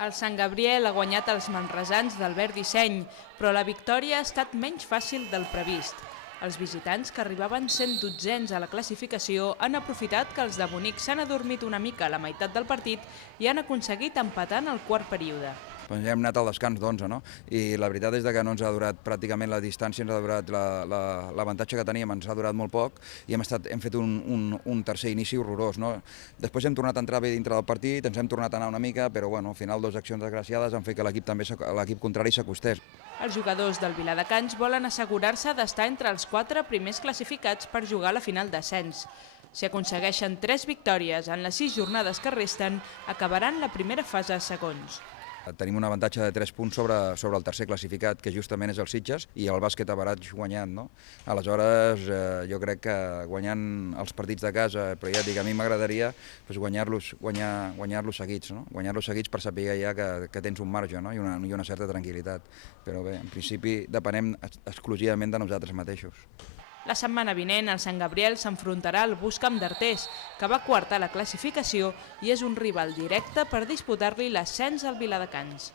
El Sant Gabriel ha guanyat els manresans d'Albert Disseny, però la victòria ha estat menys fàcil del previst. Els visitants, que arribaven sent 12ens a la classificació, han aprofitat que els de Bonic s'han adormit una mica a la meitat del partit i han aconseguit empatar en el quart període. Doncs ja hem anat al descans d'11, no? I la veritat és que no ens ha durat pràcticament la distància, ens ha durat l'avantatge que teníem, ens ha durat molt poc i hem fet un tercer inici horrorós, no? Després hem tornat a entrar bé dintre del partit, ens hem tornat a anar una mica, però bueno, al final dues accions desgraciades han fet que l'equip contrari s'acostés. Els jugadors del Viladecans volen assegurar-se d'estar entre els 4 primers classificats per jugar a la final d'ascens. Si aconsegueixen 3 victòries en les 6 jornades que resten, acabaran la primera fase a segons. Tenim un avantatge de 3 punts sobre el tercer classificat, que justament és el Sitges, i el bàsquet a Barat guanyant, no? Aleshores, jo crec que guanyant els partits de casa, però ja dic, a mi m'agradaria guanyar-los seguits, no? Guanyar-los seguits per saber ja que tens un marge, no? I una certa tranquil·litat. Però bé, en principi depenem exclusivament de nosaltres mateixos. La setmana vinent, el Sant Gabriel s'enfrontarà al Buscamp d'Artés, que va quart a la classificació i és un rival directe per disputar-li l'ascens al Viladecans.